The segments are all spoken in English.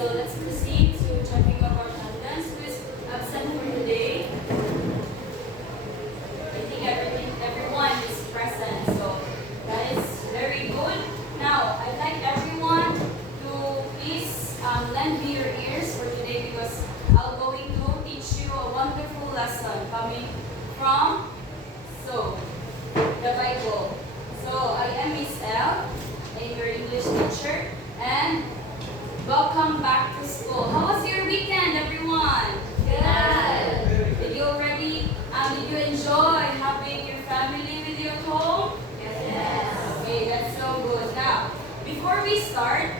so let's proceed to checking of our attendance. Who is absent for today? I think everyone is present, so that is very good. Now, I'd like everyone to please lend me your ears for today because I'm going to teach you a wonderful lesson coming from the Bible. So, I am Miss L, I'm your English teacher, and welcome back to school. How was your weekend, everyone? Good. Did you enjoy having your family with you at home? Yes. Okay, that's so good. Now, before we start,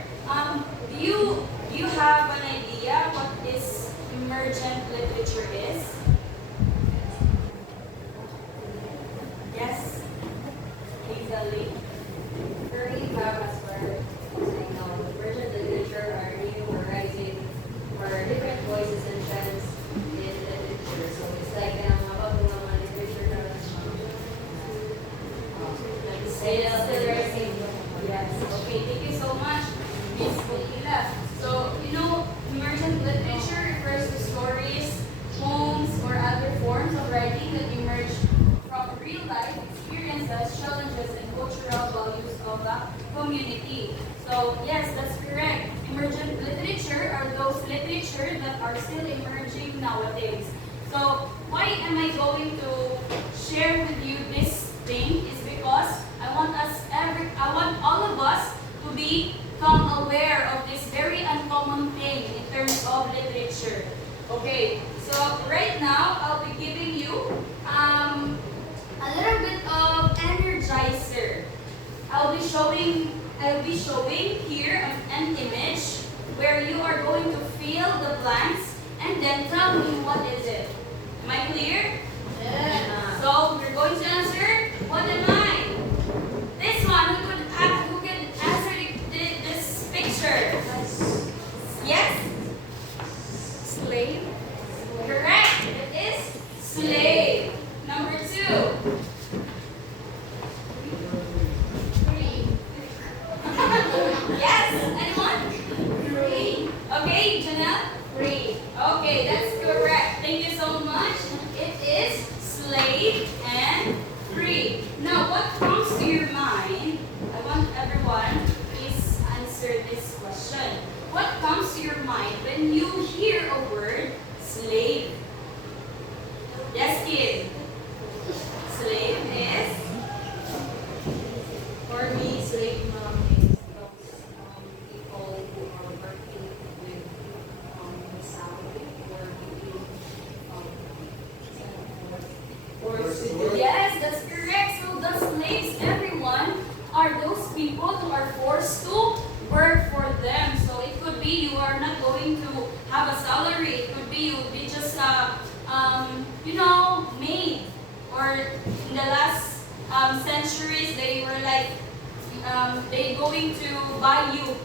do you have an idea what is emergent literature is? Yes? Easily. Very as for saying now, emergent literature are new or rising or different voices and trends in literature. So it's like about the mga literature na Still rising. Yes. Okay, thank you so much, Miss Pulila. So, emergent literature refers to stories, poems, or other forms of writing that emerge from real life experiences, challenges, and cultural values of the community. So, yes, that's correct. Emergent literature are those literature that are still emerging nowadays. So, why am I going to share with you this thing is because I want all of us to become aware of this very uncommon thing in terms of literature. Okay, so right now I'll be giving you a little bit of energizer. I'll be showing here an image where you are going to fill the blanks and then tell me what is it. Am I clear? Yeah. So we're going to answer, what am I? This one, who can answer this picture? Yes? Slave. Correct. It is slave. Number 2. Free. Yes? Anyone? Free. Okay, Janelle? Free. Okay, that's correct. Thank you so much. It is slave and free. Now, what comes to your mind? I want everyone to please answer this question. What comes to your mind when you hear a word slave? Yes, kid. Slave is? For me, slave is those people who are working with the salary or being Yes, that's correct. So the slaves, everyone, are those people who are forced to work for them. So it could be you are not going to have a salary. It could be you would be just maid. Or in the last centuries, they were like they going to buy you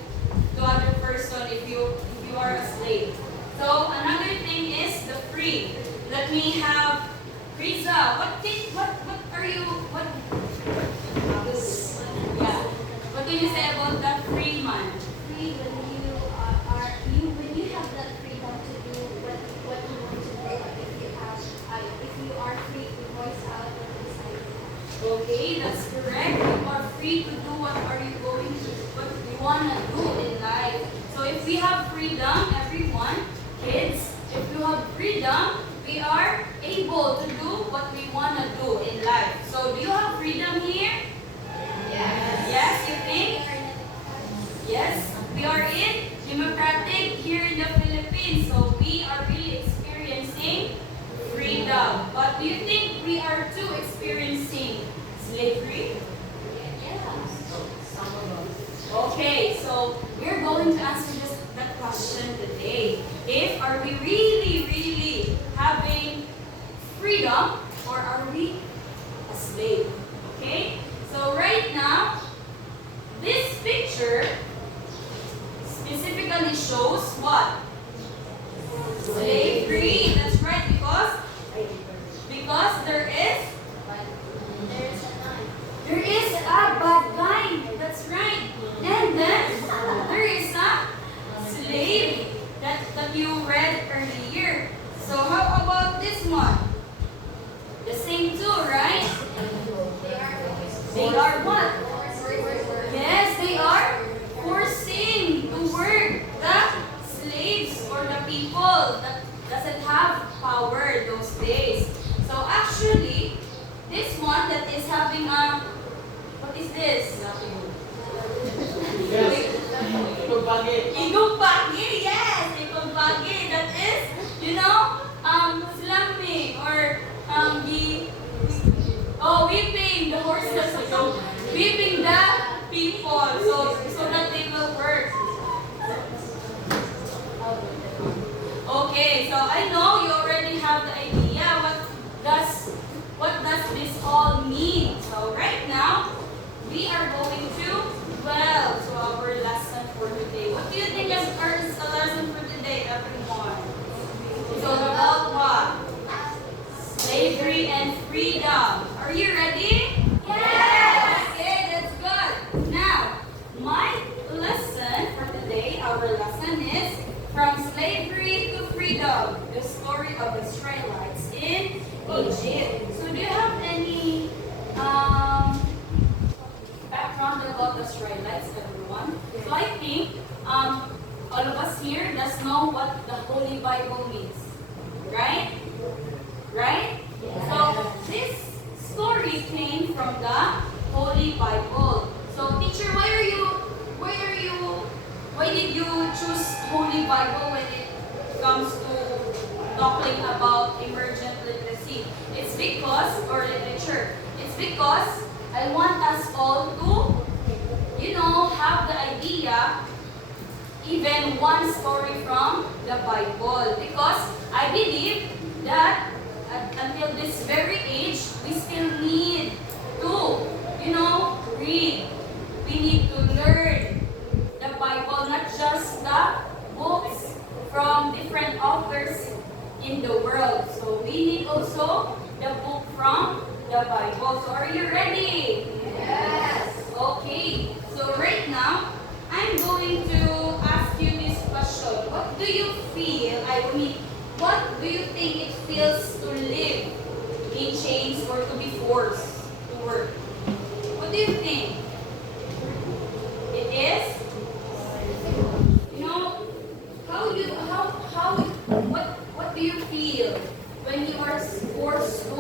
to other person if you are a slave. So another thing is the free. Let me have Riza. What are you what yeah. What can you say about that free man? Free when you have that freedom to do what you want to do. If you are free to voice out what you decide. Okay, that's correct. You are free to do what you wanna do in life. So if we have freedom, everyone, kids, if you have freedom, we are able to do what we wanna do in life. So do you have freedom here? Yes. Yes, you think? Yes, we are in democratic here in the Philippines. So we are really experiencing freedom. But do you think we are too experiencing slavery? Some of us. Okay, so we're going to answer that question today. Are we really having freedom or are we a slave? Okay, so right now, this picture specifically shows what? Slavery. That's right, because there is a bad guy. That's right. And then there is a slave. slave that you read earlier. So how about this one? The same too, right? They are what? Yes, they are forcing to work the slaves or the people that doesn't have power those days. So actually, this one that is having a, what is this? Igumpagi, yes, igumpagi. That is, slumping or whipping the horses. So whipping the people so that they will work. Okay, so I know you already have the idea what does this all mean. So right now we are going to our lesson for today. What do you think is our lesson for today, everyone? It's all about what? Slavery and freedom. Are you ready? Yes! Okay, that's good. Now, my lesson for today, our lesson is From Slavery to Freedom, the story of the Israelites in Egypt. So do you have any background about the Israelites, everyone? So I think all of us here does know what the Holy Bible means. Right? Right? So this story came from the Holy Bible. So teacher, why did you choose Holy Bible when it comes to talking about emergent literacy? It's because, or literature, it's because I want us all to, have the idea, even one story from the Bible. Because I believe that until this very age, we still need to, read. We need to learn the Bible, not just the books from different authors in the world. So we need also the book from the Bible. So are you ready? Yes. Okay. So right now, I'm going to ask you this question. What do you feel, what do you think it feels to live in chains or to be forced to work? What do you think? It is? What do you feel when you are forced to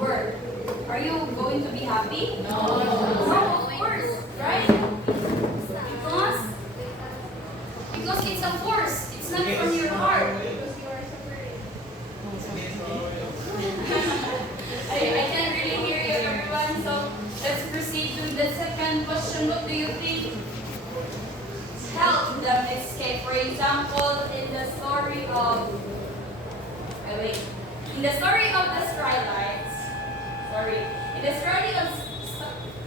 work? Are you going to be happy? No, of course, right? Because it's a force. It's not from your heart. I can't really hear you, everyone. So let's proceed to the second question. What do you think helped them escape? For example, in the story of the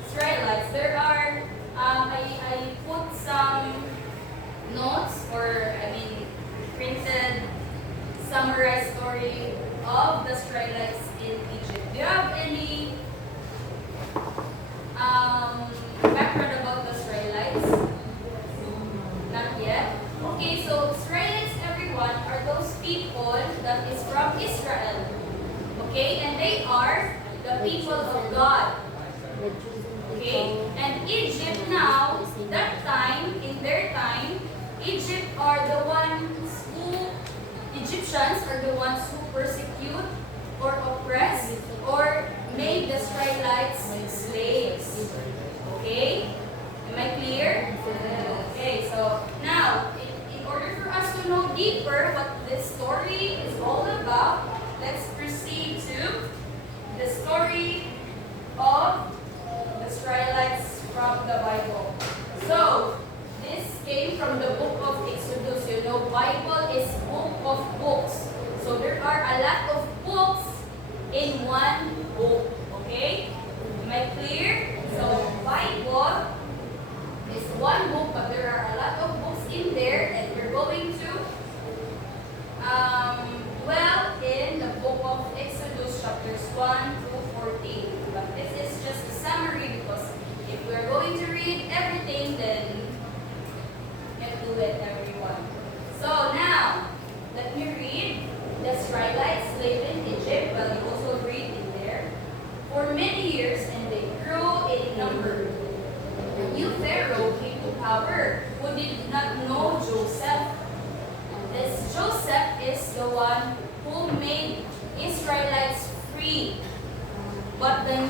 Israelites, there are I put some notes printed summarized story of the Israelites in Egypt. Do you have any background about the Israelites? Not yet. Okay, so Israelites, everyone, are those people that is from Israel. Okay, and they are the people of God. Okay, and Egypt now, in their time, Egyptians are the ones who persecute or oppress or made the Israelites slaves. Okay? Am I clear? Okay, so now, in order for us to know deeper what this story is all about, let's proceed to the story of the Israelites from the Bible. So, this came from the book of Exodus. Bible is book of books. So there are a lot of books in one book. Okay? Am I clear? So Bible is one book, but there are a lot of books in there, and we're going to in the book of Exodus chapters 1 through 14. But this is just a summary because if we're going to read everything, then we can't do it every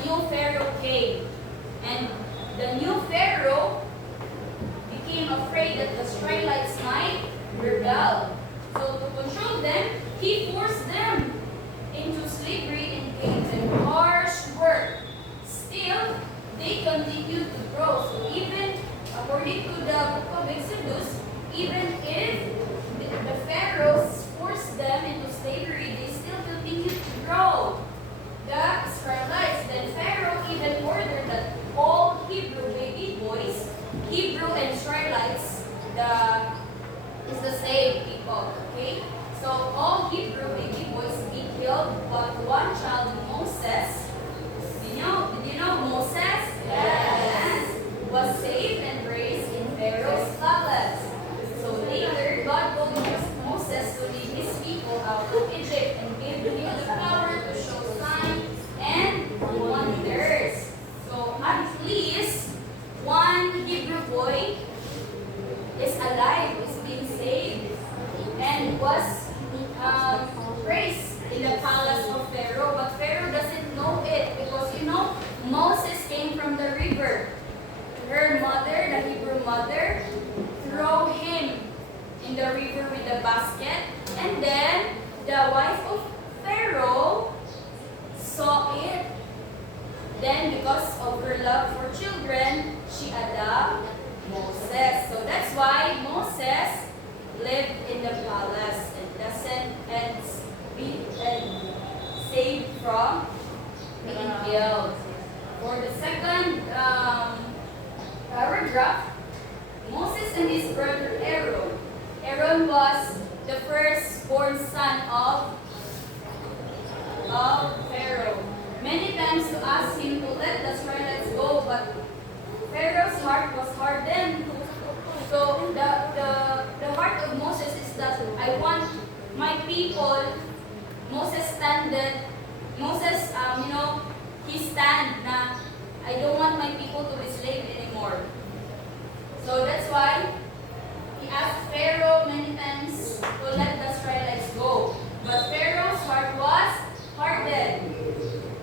new Pharaoh came. And the new Pharaoh became afraid that the Israelites might rebel. So to control them, he forced them into slavery and gave them harsh work. Still, they continued to grow. So even according to the book of Exodus, even if the pharaohs forced them into slavery, they still continued to grow. The Israelites, then Pharaoh even ordered that all Hebrew baby boys, Hebrew and Israelites, is the same people, okay? So all Hebrew baby boys be killed, but one child, Moses, did you know Moses? Yes. Was saved and raised in Pharaoh's palace. So later, God told Moses to lead his people out of Egypt and gave him the power to show signs and wonders. So at least one Hebrew boy is alive, is being saved, and was raised in the palace of Pharaoh. But Pharaoh doesn't know it because Moses came from the river. Her mother, the Hebrew mother, threw him in the river with a basket, and then the wife of Pharaoh saw it. Then because of her love for children, she adopted Moses. So that's why Moses lived in the palace and be saved from being killed. For the second paragraph, Moses and his brother Aaron. Aaron was the firstborn son of Pharaoh. Many times to ask him to let the Israelites go, but Pharaoh's heart was hardened. So the heart of Moses is that I want my people. Moses he stand na I don't want my people to be slaves anymore. So that's why he asked Pharaoh many times to let the Israelites go. But Pharaoh's heart was hardened.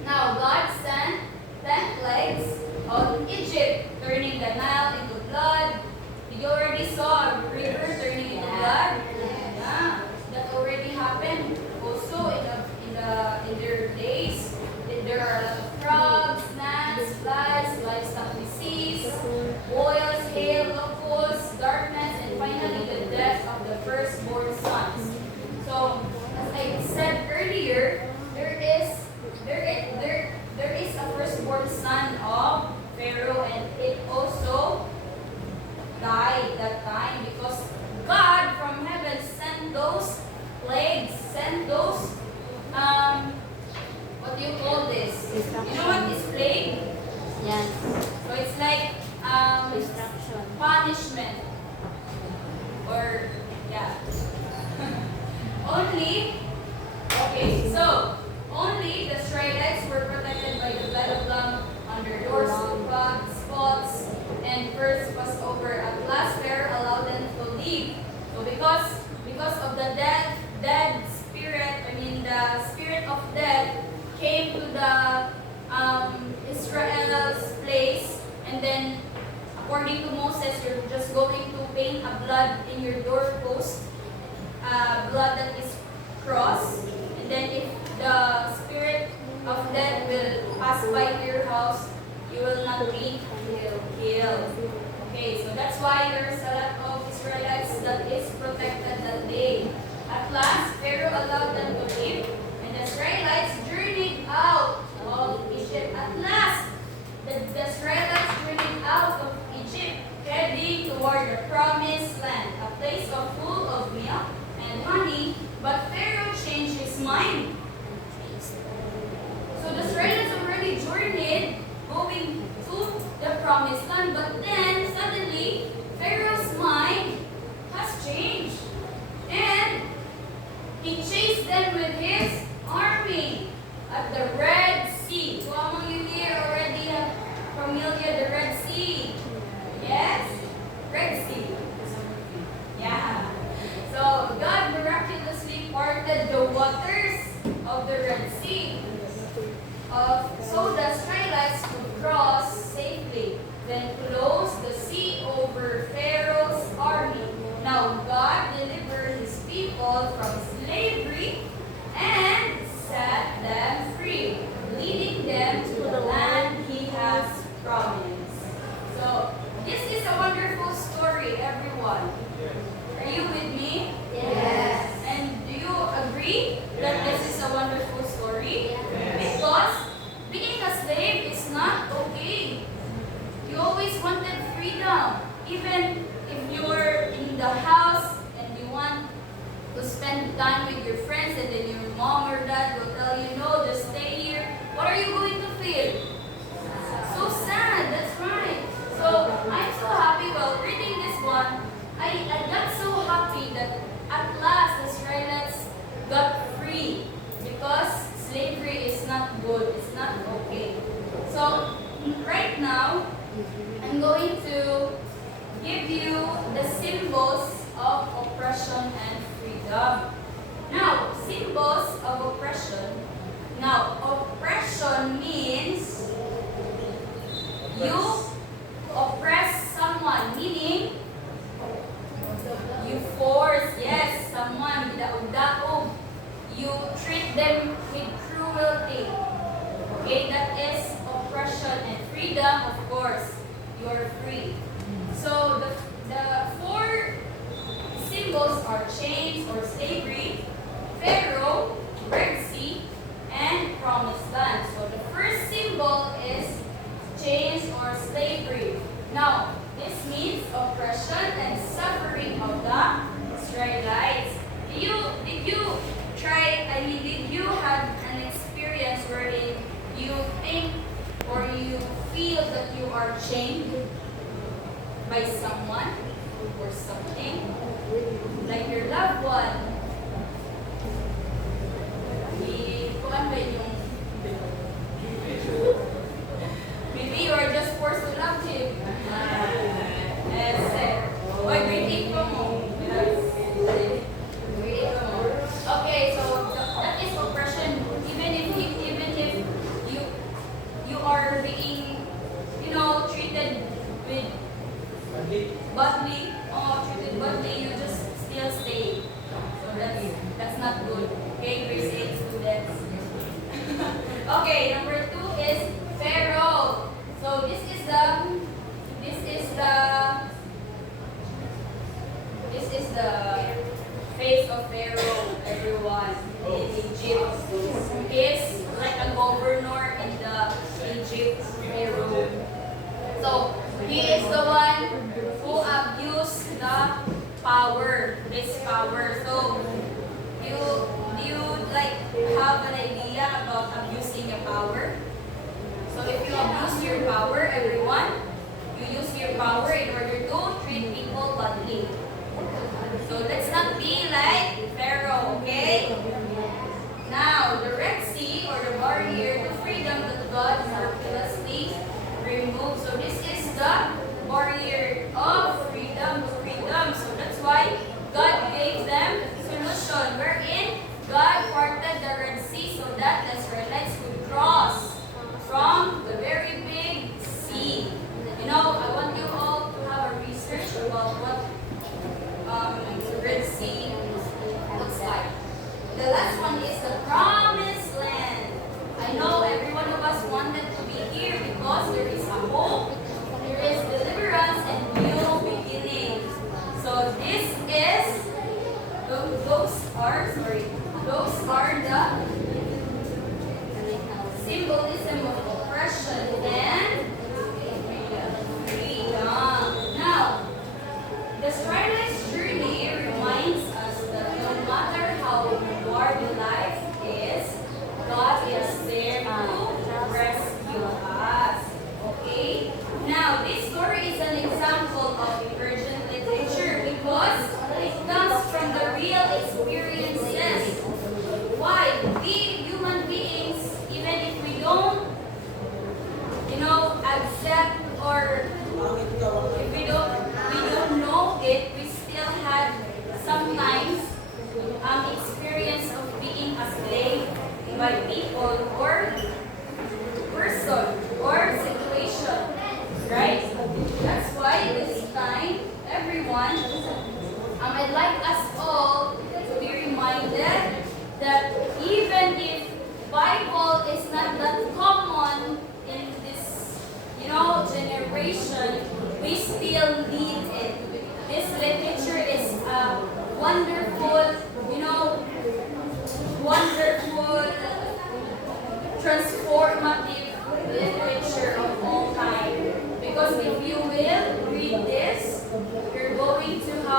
Now God sent 10 plagues on Egypt, turning the Nile into blood. You already saw a river turning into blood. Yeah, that already happened. Also in their days, there are a lot of frogs, gnats, flies, livestock disease, boils, hail, locusts, darkness, and finally the death of the firstborn sons. So, as I said earlier, there is a firstborn son of Pharaoh, and it also died that time because God from heaven sent those plagues, sent those what do you call this? You know what is plague? Yes. So it's like Destruction. punishment. Or yeah. Only the Israelites were protected by the blood of lamb on their doors, spots, and first Passover. At last Pharaoh allowed them to leave. So because of the dead spirit, the spirit of death came to the Israel's place, and then according to Moses, you're just going to paint a blood in your doorpost, blood that is cross, and then if the spirit of death will pass by your house, you will not be killed. Okay, so that's why there's a lot of Israelites that is protected that day. At last, Pharaoh allowed them to leave, and the Israelites journeyed out of Egypt. At last, the Israelites journeyed out of Egypt, heading toward the promised land, a place full of milk and honey. But Pharaoh changed his mind. So the Israelites already journeyed, going to the promised land, but then suddenly Pharaoh's mind has changed. people from slavery and set them free, leading them to the land he has promised. So, this is a wonderful story, everyone. Are you with me? Yes. And do you agree that this is a wonderful story? Because being a slave is not okay. You always wanted freedom. Even if you were in the house and you want to spend time with your friends and then your mom or dad will tell you, no, just stay here. What are you going to feel? So sad, that's right. So I'm so happy while reading this one. I got so happy that at last the Israelites got free because slavery is not good, it's not okay. So right now, I'm going to give you the symbols of oppression and freedom. Now, symbols of oppression. Now, oppression means you oppress someone, meaning you force, yes, someone daog. You treat them with cruelty. Okay, that is oppression. And freedom, of course, you are free. So the four symbols are chains or slavery, Pharaoh, Red Sea, and Promised Land. So the first symbol is chains or slavery. Now, this means oppression and suffering of the Israelites. Did you have an experience wherein you think or you feel that you are chained by someone or something? Like your loved one. Kuan ba yung maybe you are just forced to love him. Oy, grade 8 pa mo. Yes. Grade 8 pa mo. Okay, so that is oppression. Even if you are being, treated with treated badly, you just still stay. So that's not good. Okay, grade 8 students. Okay, number 2 is Pharaoh. So this is the face of Pharaoh, everyone, in Egypt. He is like a governor in the Egypt, Pharaoh. So he is the one who abused the power, this power. So do you like have an idea about abusing your power? So if you abuse your power, everyone, you use your power in order to treat people badly. So let's not be like Pharaoh, okay? Now, the Red Sea or the barrier to freedom that God miraculously removed. So this is the barrier of freedom to freedom. So that's why God gave them solution wherein God parted the Red Sea so that the Israelites could cross from the very big sea. I want you all to have a research about what the Red Sea looks like. The last one is the Promised Land. I know every one of us wanted to be here because there is a hope, there is deliverance, and new beginnings. So this is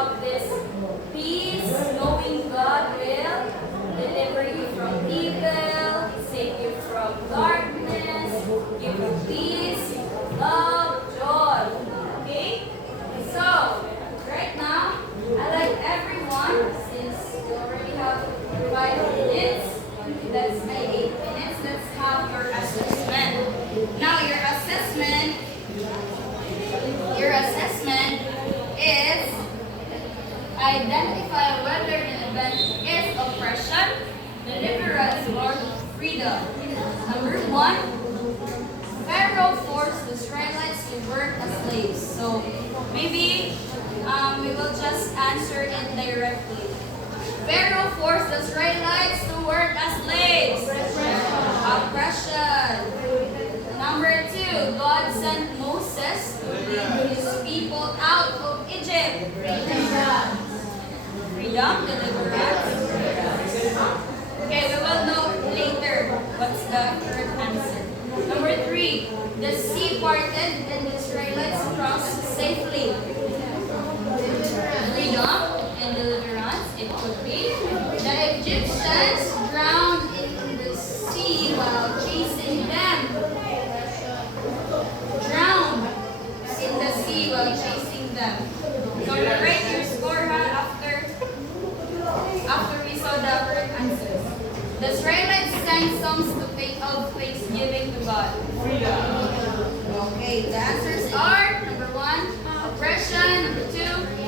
have this peace, knowing God will deliver you from evil, save you from darkness, give you peace, love, joy. Okay? So, right now, I like everyone, since you already have 5 minutes, that's my 8 minutes, let's have your assessment. Now, your assessment is identify whether an event is oppression, deliverance, or freedom. Number 1, Pharaoh forced the Israelites to work as slaves. So maybe we will just answer it directly. Pharaoh forced the Israelites to work as slaves. Oppression. Number 2, God sent Moses to lead his people out of Egypt. Freedom, deliverance. Okay, we will know later what's the correct answer. Number 3, the sea parted and the Israelites crossed safely. Freedom and deliverance, it could be. The Egyptians drowned in the sea while chasing them. Drowned in the sea while chasing them. So write your score after we saw the correct answers. The Israelites sang songs to of thanksgiving to God. Okay, the answers are number 1, oppression, number 2,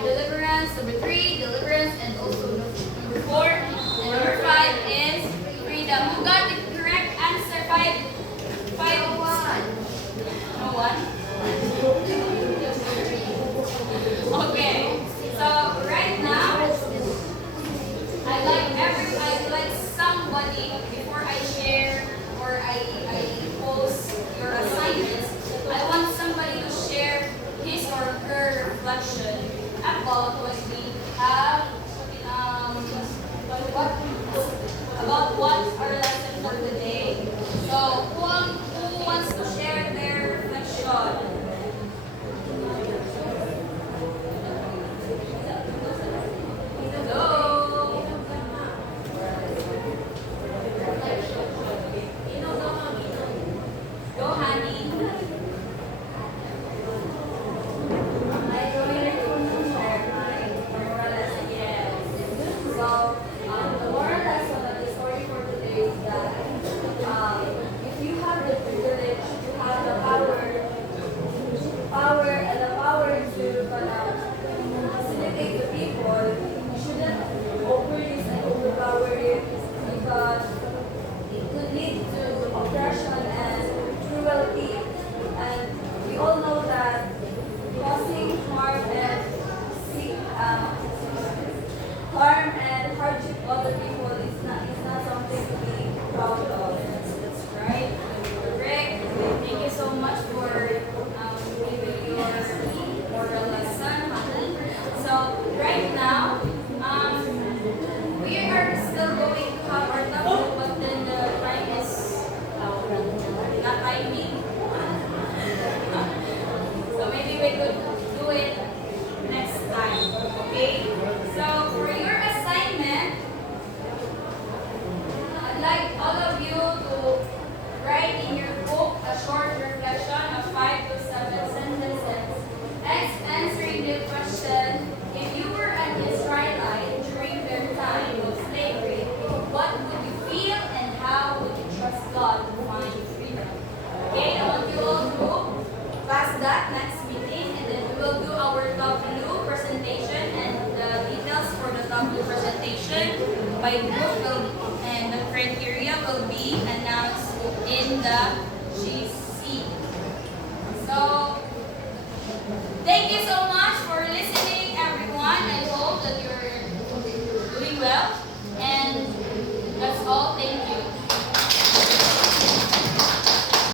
deliverance, number 3, deliverance, and also number 4, and number 5 is freedom. Who got the correct answer? 5 No one? Okay, so right now, I like somebody, before I share or I post your assignments, I want somebody to share his or her reflection about what we have, about what our lesson for today. So who wants to share their reflection? Harm and hardship to other people is not something to be proud of. That's right. Correct. Thank you so much for giving your moral lesson. So right now, we are still going to have our topic, but then the time is not timing. So maybe we could do it next time. Okay? So for your assignment, I'd like all of you to write in your book a short reflection of 5 to 7 sentences answering the question, if you were an Israelite during their time of slavery, what would you feel and how would you trust God to find freedom? Okay, I want you all to pass that next meeting, and then we will do our top blue presentation, and the details for the top blue presentation by group and the criteria will be announced in the